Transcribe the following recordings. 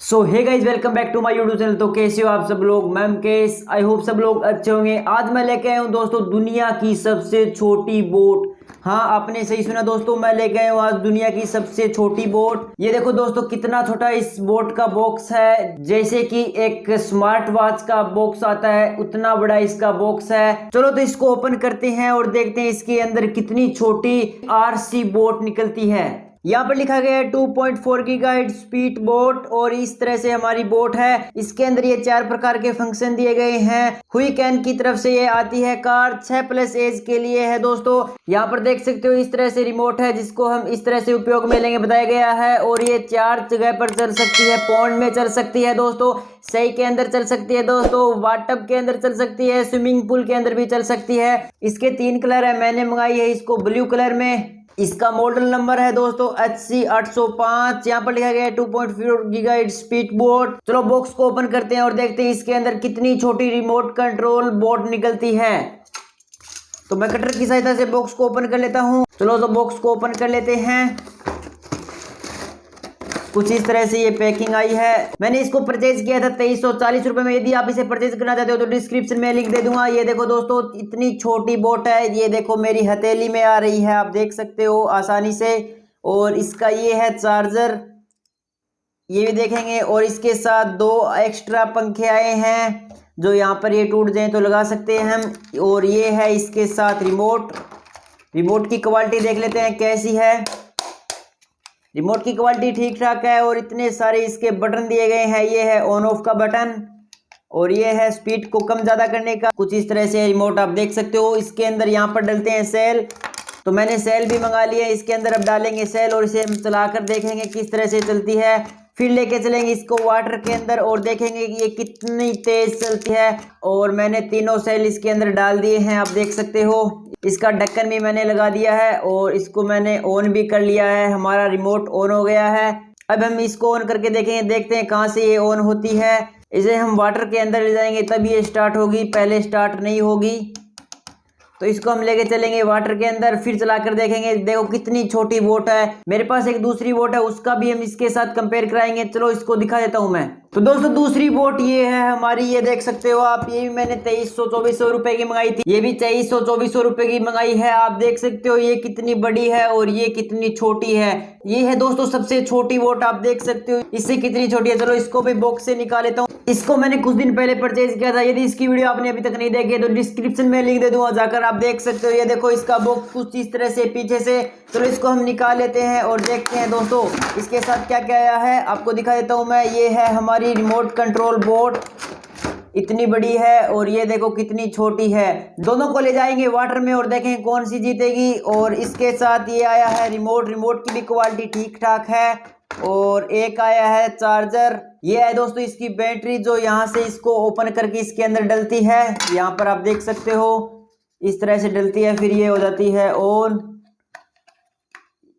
So hey guys welcome back to my YouTube channel. तो कैसे हो आप सब लोग। मैं मुकेश, आई होप सब लोग अच्छे होंगे। आज मैं लेके आया हूँ दोस्तों दुनिया की सबसे छोटी बोट। हाँ, आपने सही सुना दोस्तों, मैं लेके आया हूँ आज दुनिया की सबसे छोटी बोट। ये देखो दोस्तों कितना छोटा इस बोट का बॉक्स है, जैसे कि एक स्मार्ट वॉच का बॉक्स आता है उतना बड़ा इसका बॉक्स है। चलो तो इसको ओपन करते हैं और देखते हैं इसके अंदर कितनी छोटी आरसी बोट निकलती है। यहाँ पर लिखा गया है 2.4 गीगाहर्ट्ज स्पीड बोट और इस तरह से हमारी बोट है। इसके अंदर ये 4 प्रकार के फंक्शन दिए गए हैं। हुई कैन की तरफ से ये आती है। कार 6+ एज के लिए है दोस्तों। यहाँ पर देख सकते हो इस तरह से रिमोट है जिसको हम इस तरह से उपयोग में लेंगे बताया गया है। और ये 4 जगह पर चल सकती है। पॉन्ड में चल सकती है दोस्तों, सही के अंदर चल सकती है दोस्तों, वाटअप के अंदर चल सकती है, स्विमिंग पूल के अंदर भी चल सकती है। इसके 3 कलर है। मैंने मंगाई है इसको ब्लू कलर में। इसका मॉडल नंबर है दोस्तों HC805। यहाँ पर लिखा गया है 2.4 गीगाहर्ट्ज स्पीड बोट। चलो बॉक्स को ओपन करते हैं और देखते हैं इसके अंदर कितनी छोटी रिमोट कंट्रोल बोट निकलती है। तो मैं कटर की सहायता से बॉक्स को ओपन कर लेता हूँ। चलो तो बॉक्स को ओपन कर लेते हैं। कुछ इस तरह से ये पैकिंग आई है। मैंने इसको परचेज किया था 2340 रुपए में। यदि आप इसे परचेज करना चाहते हो तो डिस्क्रिप्शन में लिंक दे दूंगा। ये देखो दोस्तों इतनी छोटी बोट है। ये देखो मेरी हथेली में आ रही है, आप देख सकते हो आसानी से। और इसका ये है चार्जर, ये भी देखेंगे। और इसके साथ 2 एक्स्ट्रा पंखे आए हैं जो यहाँ पर ये टूट जाए तो लगा सकते हैं हम। और ये है इसके साथ रिमोट। रिमोट की क्वालिटी देख लेते हैं कैसी है। रिमोट की क्वालिटी ठीक ठाक है। और इतने सारे इसके बटन दिए गए हैं। ये है ऑन ऑफ का बटन और ये है स्पीड को कम ज़्यादा करने का। कुछ इस तरह से रिमोट आप देख सकते हो। इसके अंदर यहाँ पर डलते हैं सेल, तो मैंने सेल भी मंगा लिया है। इसके अंदर अब डालेंगे सेल और इसे हम चलाकर देखेंगे किस तरह से चलती है। फिर लेके चलेंगे इसको वाटर के अंदर और देखेंगे कि ये कितनी तेज चलती है। और मैंने तीनों सेल इसके अंदर डाल दिए हैं, आप देख सकते हो। इसका ढक्कन भी मैंने लगा दिया है और इसको मैंने ऑन भी कर लिया है। हमारा रिमोट ऑन हो गया है। अब हम इसको ऑन करके देखेंगे, देखते हैं कहाँ से ये ऑन होती है। इसे हम वाटर के अंदर ले जाएंगे तब ये स्टार्ट होगी, पहले स्टार्ट नहीं होगी। तो इसको हम लेके चलेंगे वाटर के अंदर, फिर चलाकर देखेंगे। देखो कितनी छोटी बोट है। मेरे पास एक दूसरी बोट है, उसका भी हम इसके साथ कंपेयर कराएंगे। चलो इसको दिखा देता हूं मैं। तो दोस्तों दूसरी बोट ये है हमारी, ये देख सकते हो आप। ये भी मैंने 2300-2400 रुपए की मंगाई थी। ये भी 2300-2400 रुपए की मंगाई है। आप देख सकते हो ये कितनी बड़ी है और ये कितनी छोटी है। ये है दोस्तों सबसे छोटी बोट, आप देख सकते हो इससे कितनी छोटी है। चलो इसको भी बॉक्स से निकाल लेता हूँ। इसको मैंने कुछ दिन पहले परचेज किया था। यदि इसकी वीडियो आपने अभी तक नहीं देखी है तो डिस्क्रिप्शन में लिंक दे दूंगा, जाकर आप देख सकते हो। ये देखो इसका बॉक्स कुछ इस तरह से पीछे से। चलो इसको हम निकाल लेते हैं और देखते हैं दोस्तों इसके साथ क्या क्या आया है। आपको दिखा देता हूं मैं। ये है हमारी रिमोट कंट्रोल बोट, इतनी बड़ी है और ये देखो कितनी छोटी है। दोनों को ले जाएंगे वाटर में और देखें कौन सी जीतेगी। और इसके साथ ये आया है रिमोट। रिमोट की भी क्वालिटी ठीक ठाक है। और एक आया है चार्जर। ये है दोस्तों इसकी बैटरी जो यहाँ से इसको ओपन करके इसके अंदर डलती है। यहाँ पर आप देख सकते हो इस तरह से डलती है, फिर ये हो जाती है ऑन।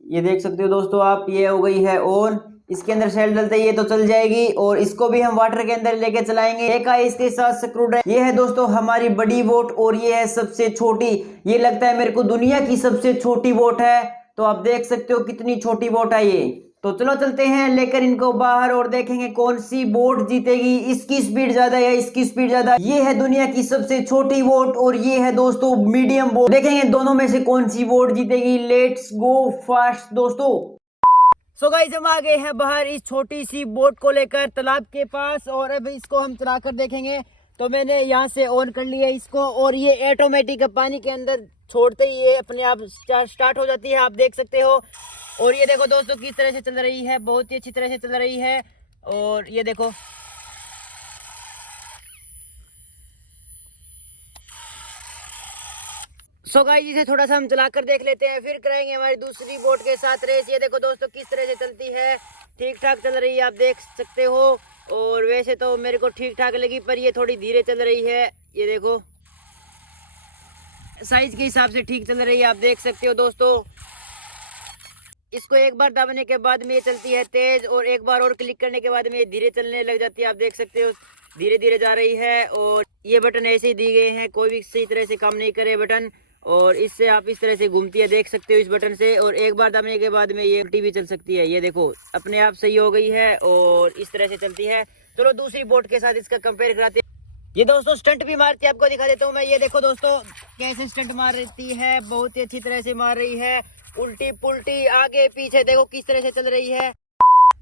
ये देख सकते हो दोस्तों आप, ये हो गई है ऑन। इसके अंदर सेल डलते ही ये तो चल जाएगी। और इसको भी हम वाटर के अंदर लेके चलाएंगे। एक है इसके साथ स्क्रू ड्राइवर। ये है दोस्तों हमारी बड़ी बोट और ये है सबसे छोटी। ये लगता है मेरे को दुनिया की सबसे छोटी बोट है। तो आप देख सकते हो कितनी छोटी बोट है ये। तो चलो चलते हैं लेकर इनको बाहर और देखेंगे कौन सी बोट जीतेगी। इसकी स्पीड ज्यादा है या इसकी स्पीड ज्यादा। ये है दुनिया की सबसे छोटी बोट और ये है दोस्तों मीडियम बोट। देखेंगे दोनों में से कौन सी बोट जीतेगी। लेट्स गो फास्ट दोस्तों। सो गाइस हम आ गए हैं बाहर इस छोटी सी बोट को लेकर तालाब के पास। और अब इसको हम चलाकर देखेंगे। तो मैंने यहाँ से ऑन कर लिया इसको और ये ऑटोमेटिक पानी के अंदर छोड़ते ही ये अपने आप स्टार्ट हो जाती है, आप देख सकते हो। और ये देखो दोस्तों किस तरह से चल रही है, बहुत ही अच्छी तरह से चल रही है। और ये देखो सो गाइस इसे थोड़ा सा हम चलाकर देख लेते हैं, फिर कराएंगे हमारी दूसरी बोट के साथ रेस। ये देखो दोस्तों किस तरह से चलती है, ठीक ठाक चल रही है, आप देख सकते हो। और वैसे तो मेरे को ठीक ठाक लगी पर ये थोड़ी धीरे चल रही है। ये देखो साइज के हिसाब से ठीक चल रही है, आप देख सकते हो दोस्तों। इसको एक बार दबाने के बाद में ये चलती है तेज और एक बार और क्लिक करने के बाद में ये धीरे चलने लग जाती है, आप देख सकते हो धीरे धीरे जा रही है। और ये बटन ऐसे ही दिए गए हैं, कोई भी सही तरह से काम नहीं करे बटन। और इससे आप इस तरह से घूमती है, देख सकते हो इस बटन से। और एक बार दबाने के बाद में ये उल्टी भी चल सकती है। ये देखो अपने आप सही हो गई है और इस तरह से चलती है। चलो दूसरी बोट के साथ इसका कंपेयर कराते हैं। ये दोस्तों स्टंट भी मारती है, आपको दिखा देता हूँ मैं। ये देखो दोस्तों कैसे स्टंट मार रही है, बहुत ही अच्छी तरह से मार रही है, उल्टी पुल्टी आगे पीछे देखो किस तरह से चल रही है।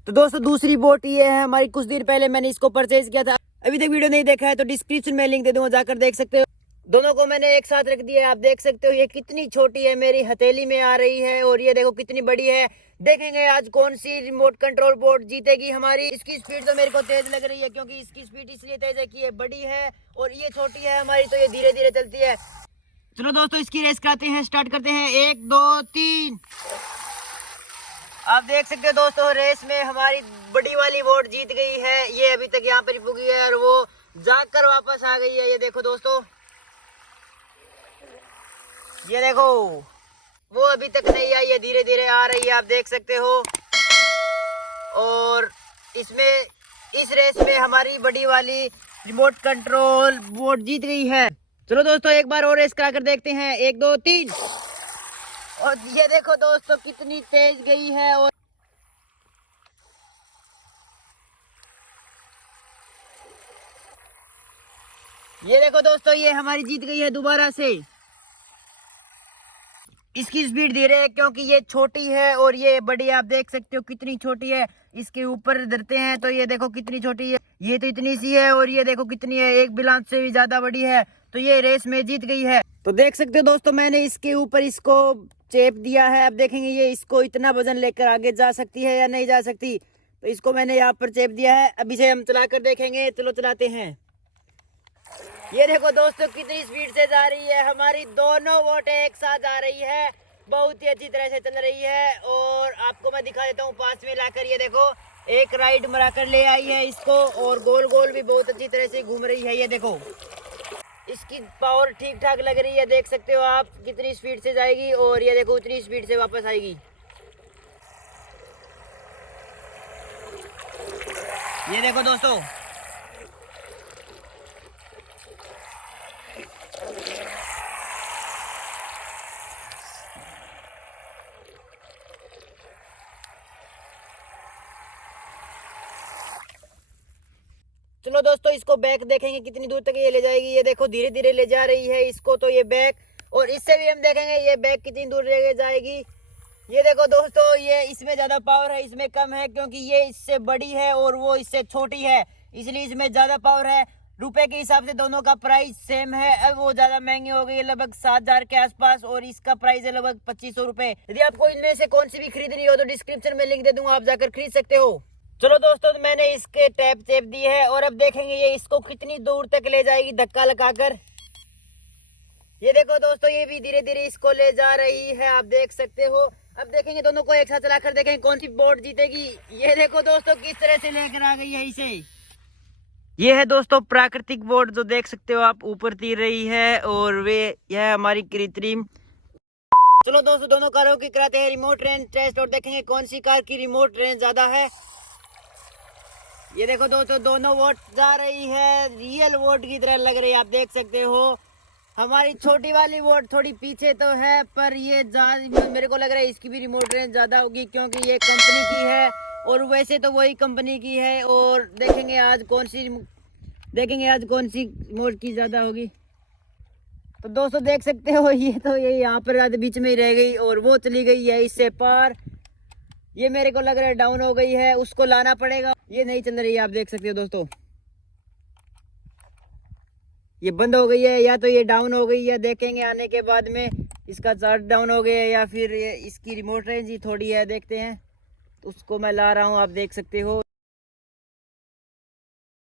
तो दोस्तों दूसरी बोट ये है हमारी, कुछ देर पहले मैंने इसको परचेज किया था। अभी तक वीडियो नहीं देखा है तो डिस्क्रिप्शन में लिंक दे दूंगा, जाकर देख सकते हो। दोनों को मैंने एक साथ रख दिया है, आप देख सकते हो। ये कितनी छोटी है, मेरी हथेली में आ रही है, और ये देखो कितनी बड़ी है। देखेंगे आज कौन सी रिमोट कंट्रोल बोट जीतेगी हमारी। इसकी स्पीड तो मेरे को तेज लग रही है, क्योंकि इसकी स्पीड इसलिए तेज है कि ये बड़ी है और ये छोटी है हमारी, तो ये धीरे धीरे चलती है। चलो दोस्तों इसकी रेस कराते हैं, स्टार्ट करते हैं। 1 2 3। आप देख सकते हो दोस्तों रेस में हमारी बड़ी वाली बोट जीत गई है। ये अभी तक यहाँ पर पुगी है और वो जाकर वापस आ गई है। ये देखो दोस्तों, ये देखो वो अभी तक नहीं आई है, धीरे धीरे आ रही है, आप देख सकते हो। और इसमें इस रेस में हमारी बड़ी वाली रिमोट कंट्रोल बोट जीत गई है। चलो दोस्तों एक बार और रेस करा कर देखते हैं। 1 2 3। और ये देखो दोस्तों कितनी तेज गई है। और ये देखो दोस्तों ये हमारी जीत गई है दोबारा से। इसकी स्पीड धीरे है क्योंकि ये छोटी है और ये बड़ी, आप देख सकते हो कितनी छोटी है। इसके ऊपर धरते हैं तो ये देखो कितनी छोटी है, ये तो इतनी सी है, और ये देखो कितनी है, एक बिलांच से भी ज्यादा बड़ी है। तो ये रेस में जीत गई है। तो देख सकते हो दोस्तों मैंने इसके ऊपर इसको चेप दिया है। अब देखेंगे ये इसको इतना वजन लेकर आगे जा सकती है या नहीं जा सकती। तो इसको मैंने यहाँ पर चेप दिया है, अभी से हम चला कर देखेंगे। चलो चलाते हैं। ये देखो दोस्तों कितनी स्पीड से जा रही है, हमारी दोनों बोटें एक साथ जा रही है, बहुत ही अच्छी तरह से चल रही है। और आपको मैं दिखा देता हूँ पास में लाकर। ये देखो एक राइड मरा कर ले आई है इसको, और गोल गोल भी बहुत अच्छी तरह से घूम रही है। ये देखो इसकी पावर ठीक ठाक लग रही है, देख सकते हो आप कितनी स्पीड से जाएगी, और ये देखो उतनी स्पीड से वापस आएगी। ये देखो दोस्तों चलो दोस्तों इसको बैक देखेंगे कितनी दूर तक ये ले जाएगी। ये देखो धीरे धीरे ले जा रही है इसको, तो ये बैक, और इससे भी हम देखेंगे ये बैक कितनी दूर ले जाएगी। ये देखो दोस्तों ये इसमें ज्यादा पावर है, इसमें कम है, क्योंकि ये इससे बड़ी है और वो इससे छोटी है, इसलिए इसमें ज्यादा पावर है। रुपए के हिसाब से दोनों का प्राइस सेम है। अब वो ज्यादा महंगी हो गई है, लगभग 7,000 के आसपास, और इसका प्राइस है लगभग 2500 रुपए। यदि आपको इनमें से कौन सी भी खरीदनी हो तो डिस्क्रिप्शन में लिंक दे दूंगा, आप जाकर खरीद सकते हो। चलो दोस्तों मैंने इसके टैप चेप दी है, और अब देखेंगे ये इसको कितनी दूर तक ले जाएगी धक्का लगाकर। ये देखो दोस्तों ये भी धीरे धीरे इसको ले जा रही है, आप देख सकते हो। अब देखेंगे दोनों को एक साथ चलाकर देखेंगे कौन सी बोट जीतेगी। ये देखो दोस्तों किस तरह से लेकर आ गई है इसे। ये है दोस्तों प्राकृतिक बोट, जो देख सकते हो आप ऊपर तीर रही है, और वे यह हमारी कृत्रिम। चलो दोस्तों दोनों कारों की कराते हैं रिमोट रेंज टेस्ट, और देखेंगे कौन सी कार की रिमोट रेंज ज्यादा है। ये देखो दोस्तों दोनों वोट जा रही है, रियल वोट की तरह लग रही है, आप देख सकते हो। हमारी छोटी वाली वोट थोड़ी पीछे तो है, पर ये मेरे को लग रहा है इसकी भी रिमोट रेंज ज्यादा होगी, क्योंकि ये कंपनी की है, और वैसे तो वही कंपनी की है। और देखेंगे आज कौन सी रिमोट की ज्यादा होगी। तो दोस्तों देख सकते हो ये यहाँ पर बीच में ही रह गई, और वो चली गई है इससे पार। ये मेरे को लग रहा है डाउन हो गई है, उसको लाना पड़ेगा। ये नहीं चल रही है, आप देख सकते हो दोस्तों, ये बंद हो गई है, या तो ये डाउन हो गई है। देखेंगे आने के बाद में इसका चार्ज डाउन हो गया है, या फिर ये इसकी रिमोट रेंज ही थोड़ी है, देखते हैं। तो उसको मैं ला रहा हूँ, आप देख सकते हो।